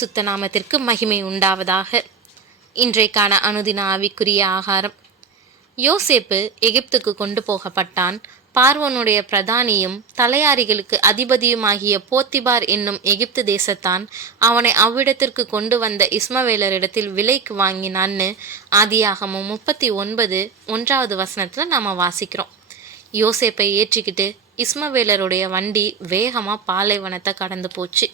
சுத்தநாமத்திற்கு மகிமை உண்டாவதாக. இன்றைக்கான அனுதின ஆவிக்குரிய ஆகாரம். யோசேப்பு எகிப்துக்கு கொண்டு போகப்பட்டான். பார்வனுடைய பிரதானியும் தலையாரிகளுக்கு அதிபதியுமாகிய போத்திபார் என்னும் எகிப்து தேசத்தான் அவனை அவ்விடத்திற்கு கொண்டு வந்த இஸ்மவேலரிடத்தில் விலைக்கு வாங்கினான்னு ஆதியாகமும் முப்பத்தி ஒன்பது ஒன்றாவது வசனத்தில் நாம் வாசிக்கிறோம். யோசேப்பை ஏற்றிக்கிட்டு இஸ்மவேலருடைய வண்டி வேகமாக பாலைவனத்தை கடந்து போச்சு.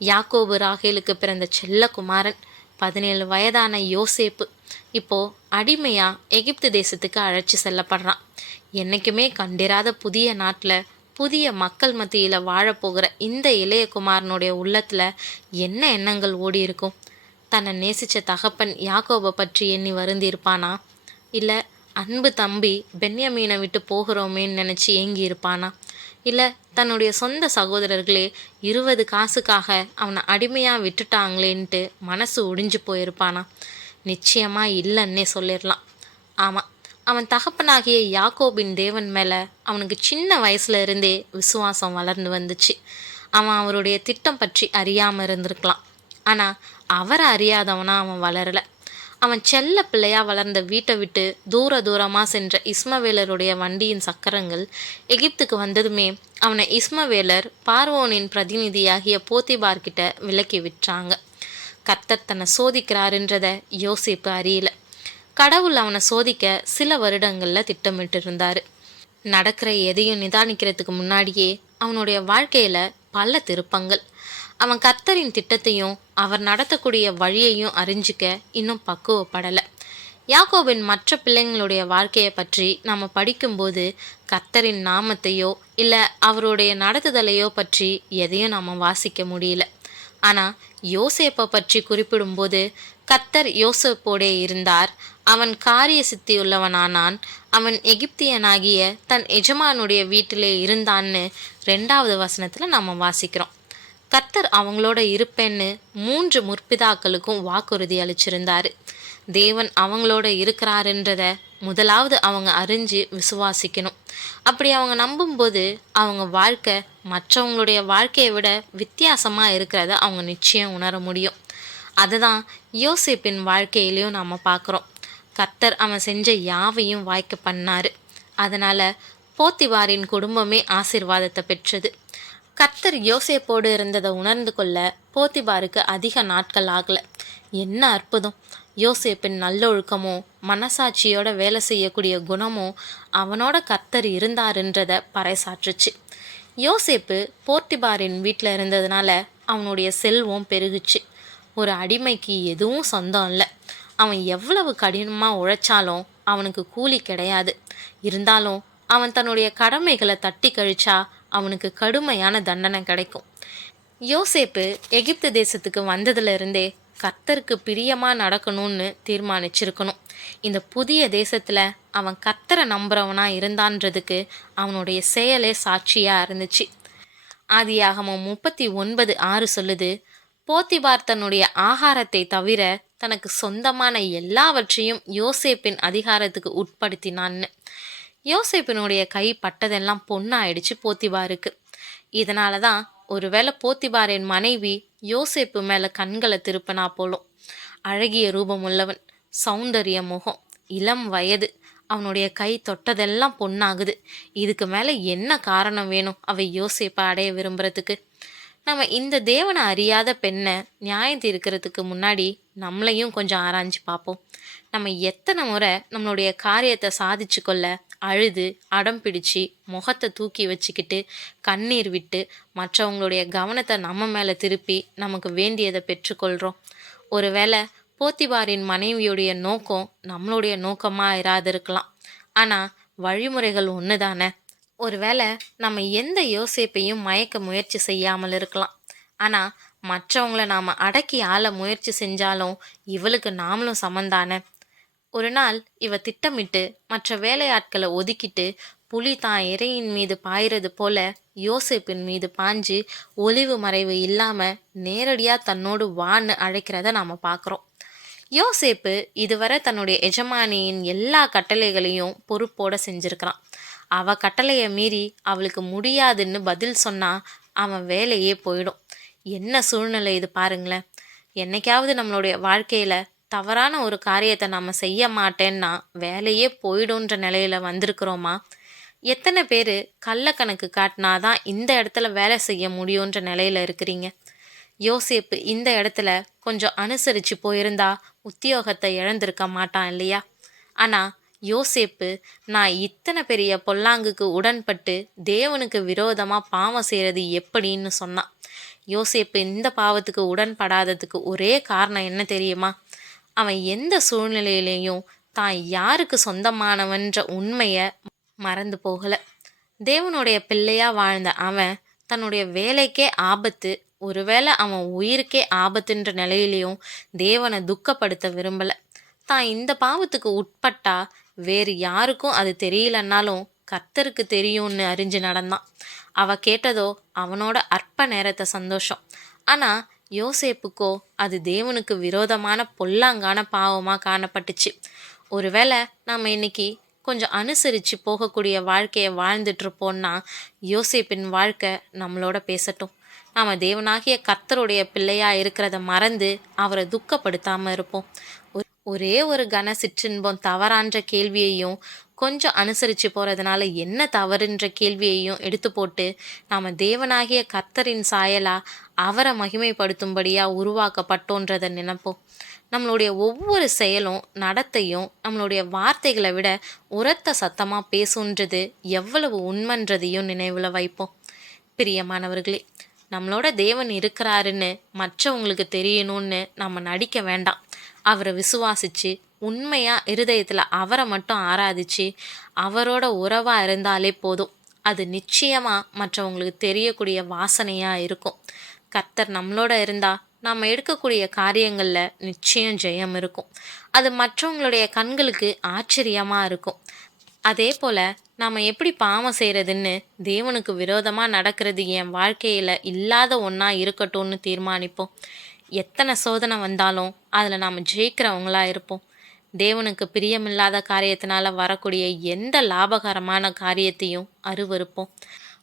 யாக்கோபு ராகேலுக்கு பிறந்த செல்லகுமாரன் பதினேழு வயதான யோசேப்பு இப்போ அடிமையா எகிப்து தேசத்துக்கு அழைச்சி செல்லப்படுறான். என்னைக்குமே கண்டிராத புதிய நாட்டில் புதிய மக்கள் மத்தியில் வாழப்போகிற இந்த இளைய குமாரனுடைய உள்ளத்தில் என்ன எண்ணங்கள் ஓடி இருக்கும்? தன்னை நேசித்த தகப்பன் யாக்கோபை பற்றி எண்ணி வருந்திருப்பானா இல்லை அன்பு தம்பி பென்யமீனை விட்டு போகிறோமேன்னு நினச்சி ஏங்கி இருப்பானா இல்லை தன்னுடைய சொந்த சகோதரர்களே இருபது காசுக்காக அவனை அடிமையாக விட்டுட்டாங்களேன்ட்டு மனசு ஒடிஞ்சு போயிருப்பானா? நிச்சயமாக இல்லைன்னே சொல்லிடலாம். ஆமாம் அவன் தகப்பனாகிய யாக்கோபின் தேவன் மேலே அவனுக்கு சின்ன வயசுல இருந்தே விசுவாசம் வளர்ந்து வந்துச்சு. அவன் அவருடைய திட்டம் பற்றி அறியாமல் இருந்திருக்கலாம். ஆனால் அவரை அறியாதவனா அவன் வளரலை. அவன் செல்ல பிள்ளையா வளர்ந்த வீட்டை விட்டு தூர தூரமாக சென்ற இஸ்மவேலருடைய வண்டியின் சக்கரங்கள் எகிப்துக்கு வந்ததுமே அவனை இஸ்மவேலர் பார்வோனின் பிரதிநிதியாகிய போத்திபார்கிட்ட விலக்கி விட்டாங்க கர்த்தர் தன்னை சோதிக்கிறாருன்றத யோசிப்பு அறியல. கடவுள் அவனை சோதிக்க சில வருடங்களில் திட்டமிட்டு இருந்தார் நடக்கிற எதையும் நிதானிக்கிறதுக்கு முன்னாடியே அவனுடைய வாழ்க்கையில் பல திருப்பங்கள் அவன் கர்த்தரின் திட்டத்தையும் அவர் நடத்தக்கூடிய வழியையும் அறிஞ்சிக்க இன்னும் பக்குவப்படலை. யாக்கோபின் மற்ற பிள்ளைங்களுடைய வாழ்க்கையை பற்றி நாம் படிக்கும்போது கர்த்தரின் நாமத்தையோ இல்லை அவருடைய நடத்துதலையோ பற்றி எதையும் நாம் வாசிக்க முடியல. ஆனால் யோசேப்பை பற்றி குறிப்பிடும்போது கர்த்தர் யோசேப்போடே இருந்தார். அவன் காரிய சித்தியுள்ளவனானான். அவன் எகிப்தியனாகிய தன் எஜமானுடைய வீட்டிலே இருந்தான்னு ரெண்டாவது வசனத்தில் நாம் வாசிக்கிறோம். கர்த்தர் அவங்களோட இருப்பேன்னு மூன்று முற்பிதாக்களுக்கும் வாக்குறுதி அளிச்சிருந்தார். தேவன் அவங்களோட இருக்கிறாருன்றத முதலாவது அவங்க அறிஞ்சு விசுவாசிக்கணும். அப்படி அவங்க நம்பும்போது அவங்க வாழ்க்கை மற்றவங்களுடைய வாழ்க்கையை விட வித்தியாசமாக இருக்கிறத அவங்க நிச்சயம் உணர முடியும். அதுதான் யோசிப்பின் வாழ்க்கையிலையும் நாம் பார்க்குறோம். கர்த்தர் அவன் செஞ்ச யாவையும் வாய்க்க பண்ணார். அதனால் போத்திவாரின் குடும்பமே ஆசிர்வாதத்தை பெற்றது. கர்த்தர் யோசேப்போடு இருந்ததை உணர்ந்து கொள்ள போத்திபாருக்கு அதிக நாட்கள் ஆகலை. என்ன அற்புதம். யோசேப்பின் நல்லொழுக்கமோ மனசாட்சியோட வேலை செய்யக்கூடிய குணமோ அவனோட கர்த்தர் இருந்தாருன்றத பறைசாற்றுச்சு. யோசேப்பு போர்த்திபாரின் வீட்டில் இருந்ததுனால அவனுடைய செல்வம் பெருகுச்சு. ஒரு அடிமைக்கு எதுவும் சொந்தம் இல்லை. அவன் எவ்வளவு கடினமாக உழைச்சாலும் அவனுக்கு கூலி கிடையாது. இருந்தாலும் அவன் தன்னுடைய கடமைகளை தட்டி கழிச்சா அவனுக்கு கடுமையான தண்டனை கிடைக்கும். யோசேப்பு எகிப்து தேசத்துக்கு வந்ததுலேருந்தே கர்த்தருக்கு பிரியமாக நடக்கணும்னு தீர்மானிச்சிருக்கணும். இந்த புதிய தேசத்தில் அவன் கர்த்தரை நம்புறவனாக இருந்தான்றதுக்கு அவனுடைய செயலே சாட்சியாக இருந்துச்சு. ஆதியாகமம் முப்பத்தி ஒன்பது ஆறு சொல்லுது போத்திபார் தன்னுடைய ஆகாரத்தை தவிர தனக்கு சொந்தமான எல்லாவற்றையும் யோசேப்பின் அதிகாரத்துக்கு உட்படுத்தினான்னு. யோசேப்பினுடைய கை பட்டதெல்லாம் பொண்ணாயிடுச்சு போத்திபாருக்கு. இதனால தான் ஒருவேளை போத்திபாரின் மனைவி யோசேப்பு மேலே கண்களை திருப்பினா போலும். அழகிய ரூபம் உள்ளவன் சௌந்தரிய முகம் இளம் வயது அவனுடைய கை தொட்டதெல்லாம் பொண்ணாகுது. இதுக்கு மேலே என்ன காரணம் வேணும் அவை யோசேப்பை அடைய விரும்புறதுக்கு? நம்ம இந்த தேவனை அறியாத பெண்ணை நியாயம் தீர்க்கிறதுக்கு முன்னாடி நம்மளையும் கொஞ்சம் ஆராய்ஞ்சு பார்ப்போம். நம்ம எத்தனை முறை நம்மளுடைய காரியத்தை சாதிச்சு கொள்ள அழுது அடம் பிடிச்சு முகத்தை தூக்கி வச்சுக்கிட்டு கண்ணீர் விட்டு மற்றவங்களுடைய கவனத்தை நம்ம மேலே திருப்பி நமக்கு வேண்டியதை பெற்றுக்கொள்கிறோம் ஒருவேளை போத்திபாரின் மனைவியுடைய நோக்கம் நம்மளுடைய நோக்கமாக இராதிருக்கலாம். ஆனால் வழிமுறைகள் ஒன்று தானே ஒருவேளை நம்ம எந்த யோசிப்பையும் மயக்க முயற்சி செய்யாமல் இருக்கலாம். ஆனால் மற்றவங்கள நாம் அடக்கி ஆள முயற்சி செஞ்சாலும் இவளுக்கு நாமளும் சமந்தானே ஒரு நாள் இவ திட்டமிட்டு மற்ற வேலையாட்களை ஒதுக்கிட்டு புலி தான் இறையின் மீது பாயிறது போல யோசேப்பின் மீது பாஞ்சு ஒளிவு மறைவு இல்லாமல் நேரடியாக தன்னோடு வான்னு அழைக்கிறத நாம் பார்க்குறோம் யோசேப்பு இதுவரை தன்னுடைய எஜமானியின் எல்லா கட்டளைகளையும் பொறுப்போட செஞ்சிருக்கிறான். அவ கட்டளையை மீறி அவளுக்கு முடியாதுன்னு பதில் சொன்னா அவன் வேலையே போயிடும். என்ன சூழ்நிலை இது பாருங்களேன். என்னைக்காவது நம்மளுடைய வாழ்க்கையில் தவறான ஒரு காரியத்தை நம்ம செய்ய மாட்டேன்னா வேலையே போயிடுன்ற நிலையில வந்திருக்கிறோமா? எத்தனை பேர் கள்ள கணக்கு காட்டினாதான் இந்த இடத்துல வேலை செய்ய முடியுன்ற நிலையில இருக்கிறீங்க? யோசேப்பு இந்த இடத்துல கொஞ்சம் அனுசரித்து போயிருந்தா உத்தியோகத்தை இழந்திருக்க மாட்டான் இல்லையா? ஆனால் யோசேப்பு நான் இத்தனை பெரிய பொல்லாங்குக்கு உடன்பட்டு தேவனுக்கு விரோதமாக பாவம் செய்கிறது எப்படின்னு சொன்னான். யோசேப்பு இந்த பாவத்துக்கு உடன்படாததுக்கு ஒரே காரணம் என்ன தெரியுமா? அவன் எந்த சூழ்நிலையிலையும் தான் யாருக்கு சொந்தமானவன்ற உண்மையை மறந்து போகலை. தேவனுடைய பிள்ளையாக வாழ்ந்த அவன் தன்னுடைய வேலைக்கே ஆபத்து ஒருவேளை அவன் உயிருக்கே ஆபத்துன்ற நிலையிலையும் தேவனை துக்கப்படுத்த விரும்பலை. தான் இந்த பாவத்துக்கு உட்பட்டா வேறு யாருக்கும் அது தெரியலன்னாலும் கர்த்தருக்கு தெரியும்னு அறிஞ்சு நடந்தான். அவ கேட்டதோ அவனோட அற்ப நேரத்தை சந்தோஷம். ஆனால் யோசேப்புக்கோ அது தேவனுக்கு விரோதமான பொல்லாங்கான பாவமாக காணப்பட்டுச்சு. ஒருவேளை நாம் இன்னைக்கு கொஞ்சம் அனுசரித்து போகக்கூடிய வாழ்க்கையை வாழ்ந்துட்டுருப்போம்னா யோசேப்பின் வாழ்க்கை நம்மளோட பேசட்டும். நாம் தேவனாகிய கர்த்தருடைய பிள்ளையாக இருக்கிறத மறந்து அவரை துக்கப்படுத்தாமல் இருப்போம். ஒரே ஒரு கன சிற்றின்பம் தவறான்ற கேள்வியையும் கொஞ்சம் அனுசரித்து போகிறதுனால என்ன தவறுன்ற கேள்வியையும் எடுத்து போட்டு நாம் தேவனாகிய கர்த்தரின் சாயலாக அவரை மகிமைப்படுத்தும்படியாக உருவாக்கப்பட்டோன்றதை நினைப்போம். நம்மளுடைய ஒவ்வொரு செயலும் நடத்தையும் நம்மளுடைய வார்த்தைகளை விட உரத்த சத்தமாக பேசுன்றது எவ்வளவு உண்மைன்றதையும் நினைவில் வைப்போம். பிரியமானவர்களே நம்மளோட தேவன் இருக்கிறாருன்னு மற்றவங்களுக்கு தெரியணும்னு நம்ம நடிக்க வேண்டாம். அவரை விசுவாசிச்சு உண்மையாக இருதயத்தில் அவரை மட்டும் ஆராதிச்சு அவரோட உறவாக இருந்தாலே போதும். அது நிச்சயமாக மற்றவங்களுக்கு தெரியக்கூடிய வாசனையாக இருக்கும். கர்த்தர் நம்மளோட இருந்தால் நாம் எடுக்கக்கூடிய காரியங்களில் நிச்சயம் ஜெயம் இருக்கும். அது மற்றவங்களுடைய கண்களுக்கு ஆச்சரியமாக இருக்கும். அதே போல் நாம் எப்படி பாவம் செய்கிறதுன்னு தேவனுக்கு விரோதமாக நடக்கிறது என் வாழ்க்கையில் இல்லாத ஒன்றா இருக்கட்டும்னு தீர்மானிப்போம். எத்தனை சோதனை வந்தாலும் அதில் நாம் ஜெயிக்கிறவங்களா இருப்போம். தேவனுக்கு பிரியமில்லாத காரியத்தினால வரக்கூடிய எந்த லாபகரமான காரியத்தையும் அருவருப்போம்.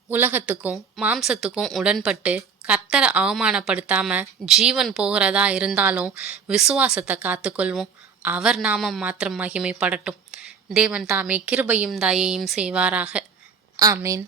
உலகத்துக்கும் மாம்சத்துக்கும் உடன்பட்டு கர்த்தரை அவமானப்படுத்தாம ஜீவன் போகிறதா இருந்தாலும் விசுவாசத்தை காத்துக்கொள்வோம். அவர் நாமம் மாத்திரம் மகிமைப்படட்டும். தேவன் தாமே கிருபையும் தாயையும் செய்வாராக. ஆமீன்.